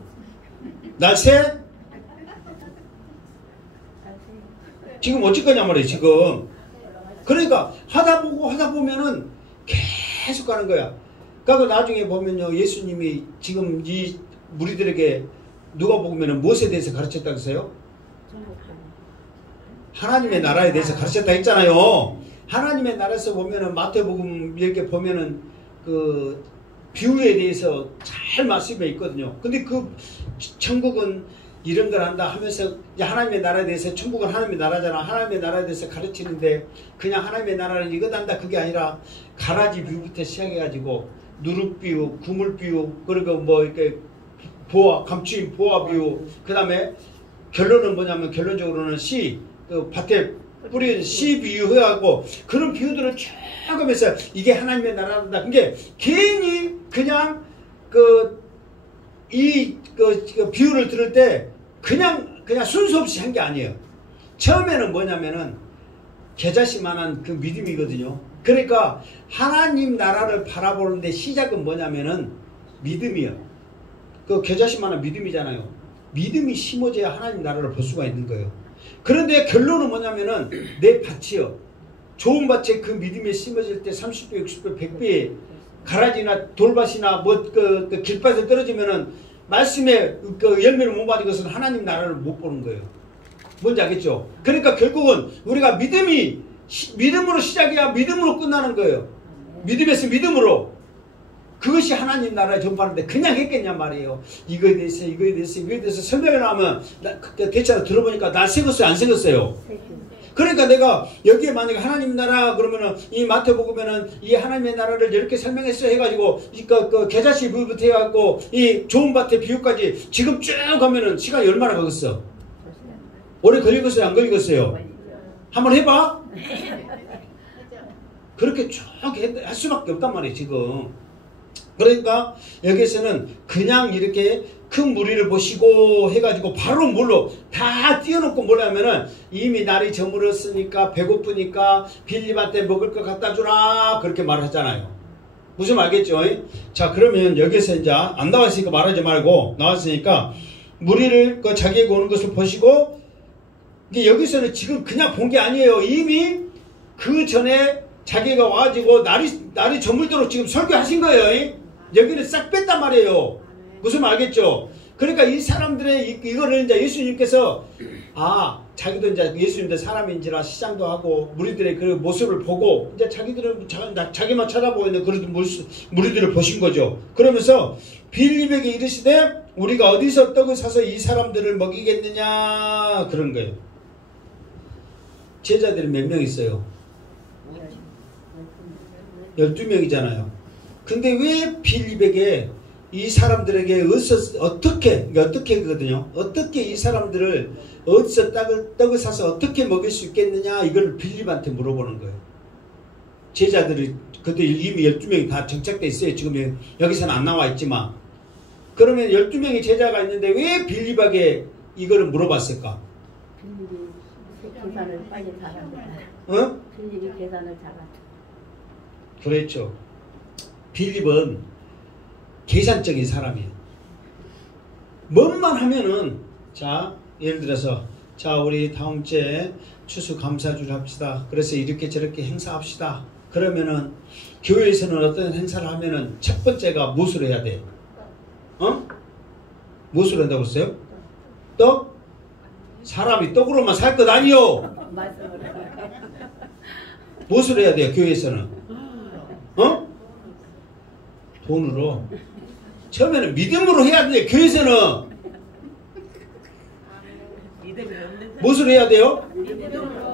날새? 지금 어쩔 거냐 말이에요 지금. 그러니까 하다 보면은 계속 가는 거야. 그러니까 나중에 보면요 예수님이 지금 이 무리들에게 누가 보면은 무엇에 대해서 가르쳤다고 했어요? 하나님의 나라에 대해서 가르쳤다 했잖아요. 하나님의 나라에서 보면은 마태복음 이렇게 보면은 그 비유에 대해서 잘 말씀이 있거든요. 근데 그 천국은 이런 걸 한다 하면서 하나님의 나라에 대해서 천국은 하나님의 나라잖아. 하나님의 나라에 대해서 가르치는데 그냥 하나님의 나라는 이거 한다 그게 아니라 가라지 비유부터 시작해가지고 누룩 비유, 구물 비유, 그리고 뭐 이렇게 보아, 감추인 보아 비유, 그 다음에 결론은 뭐냐면 결론적으로는 씨, 그 밭에 뿌린 씨 비유해갖고 그런 비유들을 쭉 하면서 이게 하나님의 나라다. 그게 괜히 그냥 이 비유를 들을 때 그냥 순서 없이 한 게 아니에요. 처음에는 뭐냐면은 겨자씨만한 그 믿음이거든요. 그러니까 하나님 나라를 바라보는데 시작은 뭐냐면은 믿음이요. 그 겨자씨만한 믿음이잖아요. 믿음이 심어져야 하나님 나라를 볼 수가 있는 거예요. 그런데 결론은 뭐냐면은 내 밭이요. 좋은 밭에 그 믿음이 심어질 때 30배, 60배, 100배 가라지나 돌밭이나 그 길바에서 떨어지면은 말씀에 그 열매를 못 받은 것은 하나님 나라를 못 보는 거예요. 뭔지 알겠죠? 그러니까 결국은 우리가 믿음으로 시작해야 믿음으로 끝나는 거예요. 믿음에서 믿음으로. 그것이 하나님 나라에 전파하는데 그냥 했겠냐 말이에요. 이거에 대해서 설명을 하면 대체로 들어보니까 나 새겼어요? 안 새겼어요? 그러니까 내가 여기에 만약에 하나님 나라 그러면은 이 마태복음에는 이 하나님의 나라를 이렇게 설명했어 해가지고 그 겨자씨 비유부터 해갖고 이 좋은 밭의 비유까지 지금 쭉 가면은 시간이 얼마나 걸렸어? 오래 걸리겠어요? 안 걸리겠어요? 한번 해봐. 그렇게 쭉 할 수밖에 없단 말이에요 지금. 그러니까 여기서는 그냥 이렇게 큰 무리를 보시고 해가지고 바로 물로 다 띄워놓고 뭐냐면은 이미 날이 저물었으니까 배고프니까 빌립한테 먹을 거 갖다 주라 그렇게 말하잖아요. 무슨 말겠죠? 자 그러면 여기서 이제 안 나왔으니까 말하지 말고 나왔으니까 무리를 자기에게 오는 것을 보시고 이게 여기서는 지금 그냥 본 게 아니에요. 이미 그 전에 자기가 와가지고 날이 저물도록 지금 설교하신 거예요. 여기는 싹 뺐단 말이에요. 무슨 말 알겠죠? 그러니까 이 사람들의 이거를 이제 예수님께서 자기도 이제 예수님도 사람인지라 시장도 하고 무리들의 그 모습을 보고 이제 자기들은 자기만 쳐다보고 있는 그런 무리들을 보신 거죠. 그러면서 빌립에게 이르시되 우리가 어디서 떡을 사서 이 사람들을 먹이겠느냐 그런 거예요. 제자들이 몇 명 있어요? 12명이잖아요. 근데 왜 빌립에게 이 사람들에게 어떻게 거든요. 어떻게 이 사람들을 어디서 떡을 사서 어떻게 먹일 수 있겠느냐 이걸 빌립한테 물어보는 거예요. 제자들이 그때 이미 12명이 다 정착돼 있어요. 지금 여기서는 안 나와 있지만. 그러면 12명의 제자가 있는데 왜 빌립에게 이거를 물어봤을까? 빌립이 계산을 빨리 잘한다. 어? 빌립이 계산을 잘한다. 그렇죠. 빌립은 계산적인 사람이에요. 뭔만 하면은 자 예를 들어서 자 우리 다음 주에 추수감사주를 합시다. 그래서 이렇게 저렇게 행사합시다. 그러면은 교회에서는 어떤 행사를 하면은 첫 번째가 무엇을 해야 돼? 무엇을 한다고 했어요? 떡? 사람이 떡으로만 살 것 아니요. 무엇을 해야 돼요? 교회에서는? 돈으로. 처음에는 믿음으로 해야 돼. 교회에서는 무엇을 해야 돼요?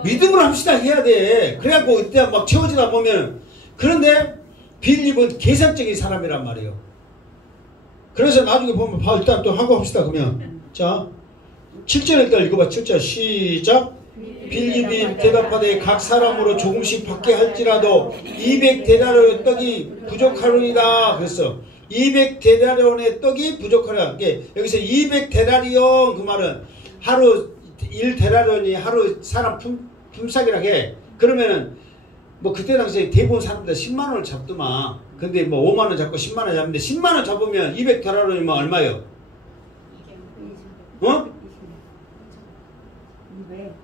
믿음으로 합시다 해야 돼. 그래갖고 그때 막 채워지다 보면. 그런데 빌립은 계산적인 사람이란 말이에요. 그래서 나중에 보면 일단 또 하고 합시다. 그러면 자 7절 일단 읽어봐. 7절 시작. 빌립이 대답하되 각 사람으로 조금씩 받게 할지라도 200데나리온의 떡이 부족하리이다. 그랬어. 200데나리온의 떡이 부족하리라. 여기서 200데나리온 그 말은 하루 1데나리온이 하루 사람 품삯이라고 해. 그러면은 뭐 그때 당시에 대부분 사람들 10만 원을 잡더만. 근데 뭐 5만 원 잡고 10만 원 잡는데 10만 원 잡으면 200데나리온이면 얼마예요? 어?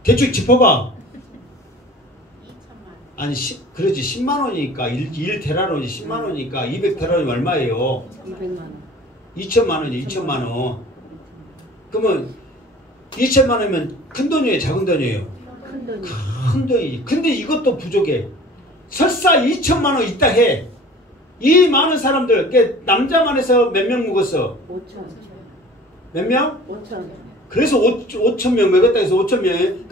대충 짚어봐. 아니 그러지 10만 원이니까 1데나리온이 10만 원이니까 200데나리온이 얼마예요? 200만 원. 2천만 원이죠. 2천만 원. 그러면 2천만 원이면 큰 돈이에요? 작은 돈이에요? 큰 돈이. 큰 돈이지. 근데 이것도 부족해. 설사 2천만 원 있다 해. 이 많은 사람들, 남자만 해서 몇 명 묵었어? 5천. 몇 명? 5천. 그래서 5천 명 먹었다 해서 5천 명이.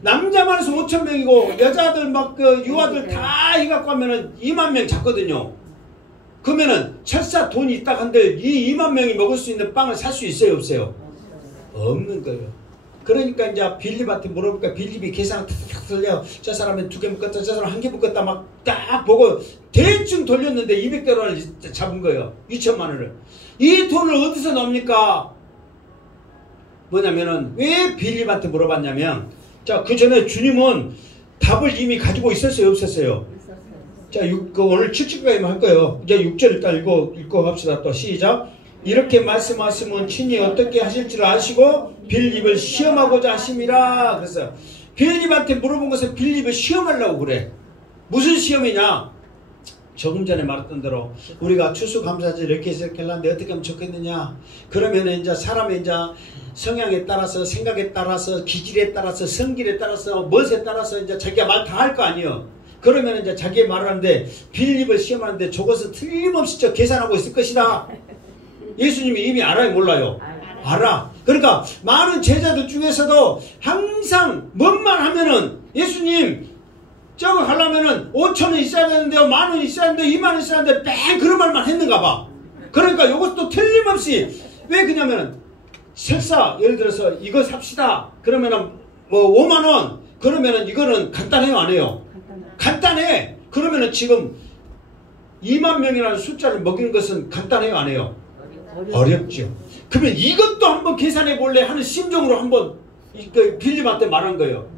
남자만 해서 5천 명이고 여자들 막 유아들 다 해갖고 하면은 2만 명 잡거든요. 그러면은 설사 돈이 있다 한들 이 2만 명이 먹을 수 있는 빵을 살 수 있어요, 없어요? 없는 거예요. 그러니까 이제 빌립한테 물어보니까 빌립이 계산을 탁탁 돌려. 저 사람은 2개 묶었다, 저 사람은 1개 묶었다 막 딱 보고 대충 돌렸는데 200데나리온을 잡은 거예요. 2천만 원을. 이 돈을 어디서 납니까? 뭐냐면은 왜 빌립한테 물어봤냐면, 자, 그 전에 주님은 답을 이미 가지고 있었어요, 없었어요? 자, 오늘 7절까지만 할 거예요. 이제 6절 일단 읽고 합시다. 또 시작. 이렇게 말씀하시면 친히 어떻게 하실 줄 아시고 빌립을 시험하고자 하심이라. 그래서 빌립한테 물어본 것은 빌립을 시험하려고 그래. 무슨 시험이냐? 조금 전에 말했던 대로 우리가 추수감사절 이렇게 해서 이렇게 하는데 어떻게 하면 좋겠느냐? 그러면 이제 사람의 이제 성향에 따라서, 생각에 따라서, 기질에 따라서, 성질에 따라서, 멋에 따라서 이제 자기가 말 다 할 거 아니에요. 그러면 이제 자기의 말을 하는데 빌립을 시험하는데 저것은 틀림없이 계산하고 있을 것이다. 예수님이 이미 알아요, 몰라요? 알아. 그러니까 많은 제자들 중에서도 항상 뭔만 하면은 예수님 저거 가려면은 5천 원 있어야 되는데요, 10,000원 있어야 되는데 2만 원 있어야 되는데 뺑 그런 말만 했는가 봐. 그러니까 이것도 틀림없이 왜 그러냐면은 설사 예를 들어서 이거 삽시다 그러면은 뭐 5만 원 그러면은 이거는 간단해요, 안 해요? 간단해. 그러면은 지금 2만 명이라는 숫자를 먹이는 것은 간단해요, 안 해요? 어렵죠. 그러면 이것도 한번 계산해 볼래 하는 심정으로 한번 빌립한테 말한 거예요.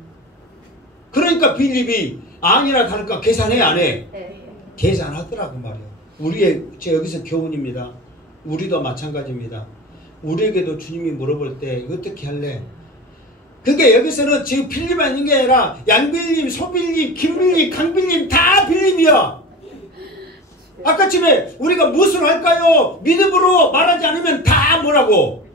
그러니까 빌립이 아니나 다를까 계산해, 안 해? 계산하더라고 말이에요. 여기서 교훈입니다. 우리도 마찬가지입니다. 우리에게도 주님이 물어볼 때 어떻게 할래? 그게 여기서는 지금 빌립이 아닌 게 아니라 양빌립, 소빌립, 김빌립, 강빌립 다 빌립이야. 아까쯤에 우리가 무엇을 할까요? 믿음으로 말하지 않으면 다 뭐라고?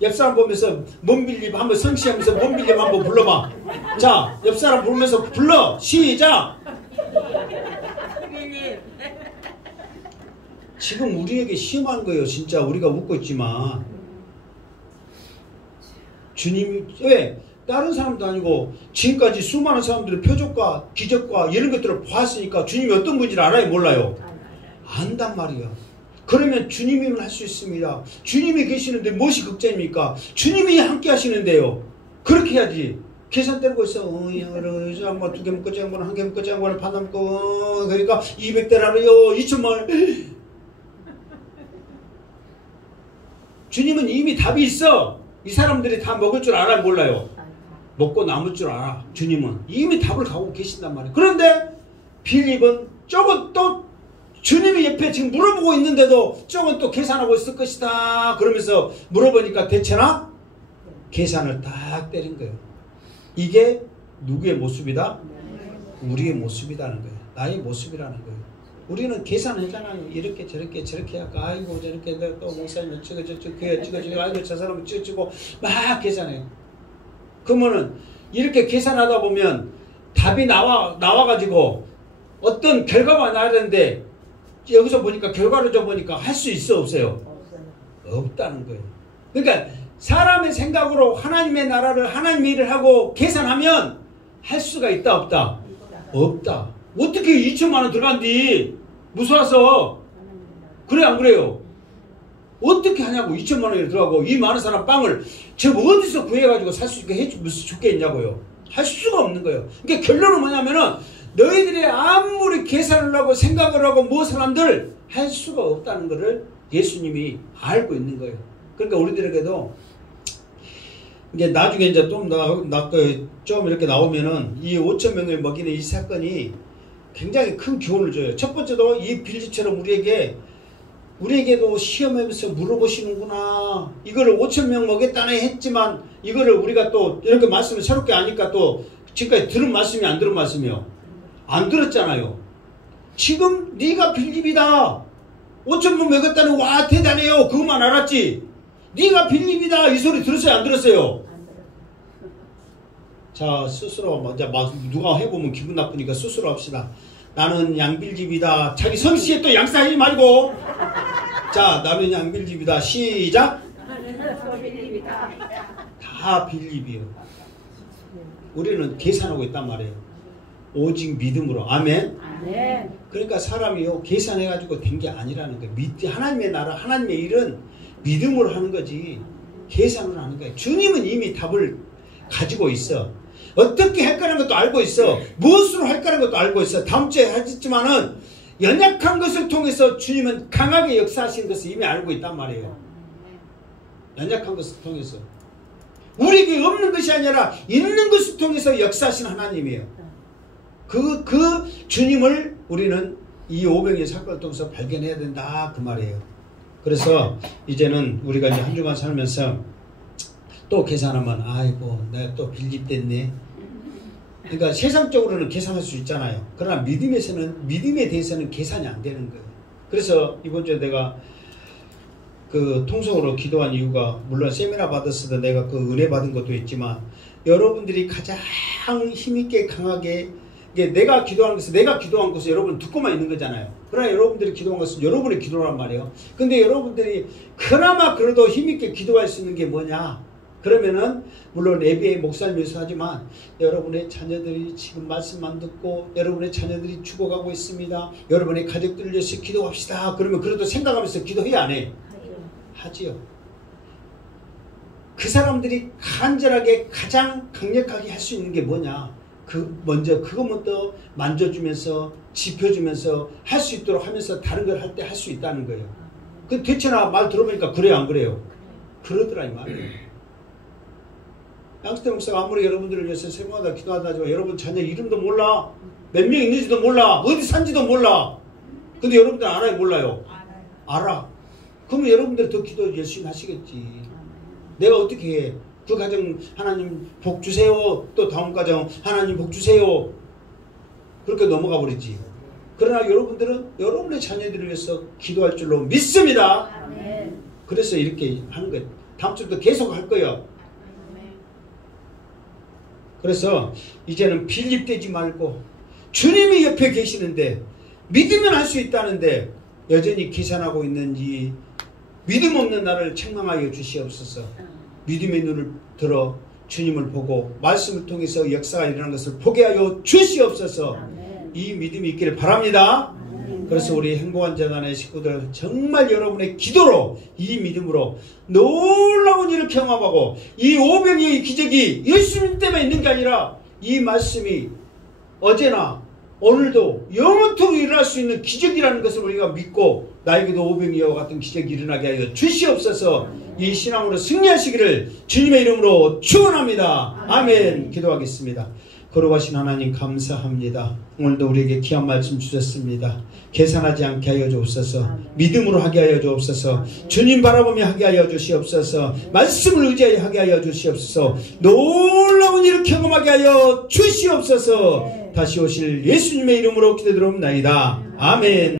옆사람 보면서 몸빌립 한번 성취하면서 몸빌립 한번 불러봐. 자, 옆사람 부르면서 불러. 시작. 지금 우리에게 시험한 거예요. 진짜 우리가 웃고 있지만 주님이 왜? 다른 사람도 아니고 지금까지 수많은 사람들의 표적과 기적과 이런 것들을 보았으니까 주님이 어떤 분인지 알아요? 몰라요? 안단 말이야. 그러면 주님이면 할 수 있습니다. 주님이 계시는데 무엇이 걱정입니까? 주님이 함께 하시는데요. 그렇게 해야지. 계산 때리고 있어. 저 양반 2개 묶었지, 양반 1개 묶었지, 양반 반 묶고 그러니까 200데나리온 2천만 원. 주님은 이미 답이 있어. 이 사람들이 다 먹을 줄 알아, 몰라요? 먹고 남을 줄 알아. 주님은 이미 답을 갖고 계신단 말이에요. 그런데 빌립은 저건 또 주님이 옆에 지금 물어보고 있는데도 저건 또 계산하고 있을 것이다 그러면서 물어보니까 대체나 계산을 딱 때린 거예요. 이게 누구의 모습이다? 우리의 모습이라는 거예요. 나의 모습이라는 거예요. 우리는 계산하잖아요. 이렇게 저렇게 저렇게 할까? 아이고 저렇게 또 목사님 찍어 아이고 저 사람 찍고 막 계산해요. 그러면은 이렇게 계산하다 보면 답이 나와가지고 어떤 결과가 나야 되는데 여기서 보니까 결과를 좀 보니까 할 수 있어, 없어요? 없다는 거예요. 그러니까 사람의 생각으로 하나님의 나라를 하나님의 일을 하고 계산하면 할 수가 있다 없다? 없다. 어떻게 2천만 원 들어간디? 무서워서. 그래 안 그래요? 어떻게 하냐고. 2천만 원이 들어가고 이 많은 사람 빵을 저 어디서 구해가지고 살 수 있게 해주면 좋겠냐고요. 할 수가 없는 거예요. 그러니까 결론은 뭐냐면은 너희들이 아무리 계산을 하고 생각을 하고 무엇을 한들 할 수가 없다는 것을 예수님이 알고 있는 거예요. 그러니까 우리들에게도 이게 나중에 이제 좀 이렇게 나오면은 이 5천 명을 먹이는 이 사건이 굉장히 큰 교훈을 줘요. 첫 번째도 이 빌지처럼 우리에게도 시험하면서 물어보시는구나. 이거를 5천 명 먹였다네 했지만 이거를 우리가 또 이렇게 말씀을 새롭게 아니까 또 지금까지 들은 말씀이 안 들은 말씀이요. 안 들었잖아요. 지금 네가 빌립이다. 5천 명 먹였다는 와 대단해요. 그것만 알았지. 네가 빌립이다. 이 소리 들었어요? 안 들었어요? 자, 스스로 먼저 누가 해보면 기분 나쁘니까 스스로 합시다. 나는 양빌집이다. 자기 성씨에 또 양싸하지 말고. 자, 나는 양빌집이다. 시작. 다 빌립이요. 우리는 계산하고 있단 말이에요. 오직 믿음으로. 아멘. 그러니까 사람이요 계산해가지고 된 게 아니라는 거예요. 하나님의 나라, 하나님의 일은 믿음으로 하는 거지 계산으로 하는 거예요. 주님은 이미 답을 가지고 있어. 어떻게 할 거라는 것도 알고 있어. 무엇으로 할 거라는 것도 알고 있어. 다음 주에 하겠지만은 연약한 것을 통해서 주님은 강하게 역사하시는 것을 이미 알고 있단 말이에요. 연약한 것을 통해서. 우리에게 없는 것이 아니라 있는 것을 통해서 역사하시는 하나님이에요. 그 주님을 우리는 이 오병이어 사건을 통해서 발견해야 된다. 그 말이에요. 그래서 이제는 우리가 이제 한 주간 살면서 또 계산하면 아이고 내가 또 빌립됐네. 그러니까 세상적으로는 계산할 수 있잖아요. 그러나 믿음에 대해서는 계산이 안 되는 거예요. 그래서 이번 주에 내가 그 통성으로 기도한 이유가 물론 세미나 받았을 때 내가 그 은혜 받은 것도 있지만 여러분들이 가장 힘있게 강하게 내가 기도한 것은 여러분 듣고만 있는 거잖아요. 그러나 여러분들이 기도한 것은 여러분의 기도란 말이에요. 근데 여러분들이 그나마 그래도 힘있게 기도할 수 있는 게 뭐냐? 그러면은 물론 예배의 목사님에서 하지만 여러분의 자녀들이 지금 말씀만 듣고 여러분의 자녀들이 죽어가고 있습니다. 여러분의 가족들을 위해서 기도합시다. 그러면 그래도 생각하면서 기도해 안 해? 하지요. 그 사람들이 간절하게 가장 강력하게 할 수 있는 게 뭐냐? 그것부터 만져주면서 짚어주면서 할 수 있도록 하면서 다른 걸 할 때 할 수 있다는 거예요. 그 대체나 말 들어보니까 그래요 안 그래요? 그러더라 이 말이에요. 양수태 목사가 아무리 여러분들을 위해서 세모하다 기도하다 하지만 여러분 자녀 이름도 몰라. 몇 명 있는지도 몰라. 어디 산지도 몰라. 근데 여러분들 알아요 몰라요? 알아. 그러면 여러분들 더 기도 열심히 하시겠지. 내가 어떻게 해? 그 가정 하나님 복 주세요. 또 다음 가정 하나님 복 주세요. 그렇게 넘어가 버리지. 그러나 여러분들은 여러분의 자녀들을 위해서 기도할 줄로 믿습니다. 그래서 이렇게 하는 거예요. 다음 주부터 계속 할 거예요. 그래서 이제는 빌립되지 말고 주님이 옆에 계시는데 믿으면 할 수 있다는데 여전히 계산하고 있는 이 믿음 없는 나를 책망하여 주시옵소서. 믿음의 눈을 들어 주님을 보고 말씀을 통해서 역사가 일어난 것을 보게 하여 주시옵소서. 이 믿음이 있기를 바랍니다. 그래서 우리 행복한 재단의 식구들 정말 여러분의 기도로 이 믿음으로 놀라운 일을 경험하고 이 오병이의 기적이 예수님 때문에 있는 게 아니라 이 말씀이 어제나 오늘도 영원토록 일어날 수 있는 기적이라는 것을 우리가 믿고 나에게도 오병이어와 같은 기적이 일어나게 하여 주시옵소서. 이 신앙으로 승리하시기를 주님의 이름으로 축원합니다. 아멘. 기도하겠습니다. 거룩하신 하나님 감사합니다. 오늘도 우리에게 귀한 말씀 주셨습니다. 계산하지 않게 하여 주옵소서. 믿음으로 하게 하여 주옵소서. 주님 바라보며 하게 하여 주시옵소서. 말씀을 의지하여 하게 하여 주시옵소서. 놀라운 일을 경험하게 하여 주시옵소서. 다시 오실 예수님의 이름으로 기도드리옵나이다. 아멘.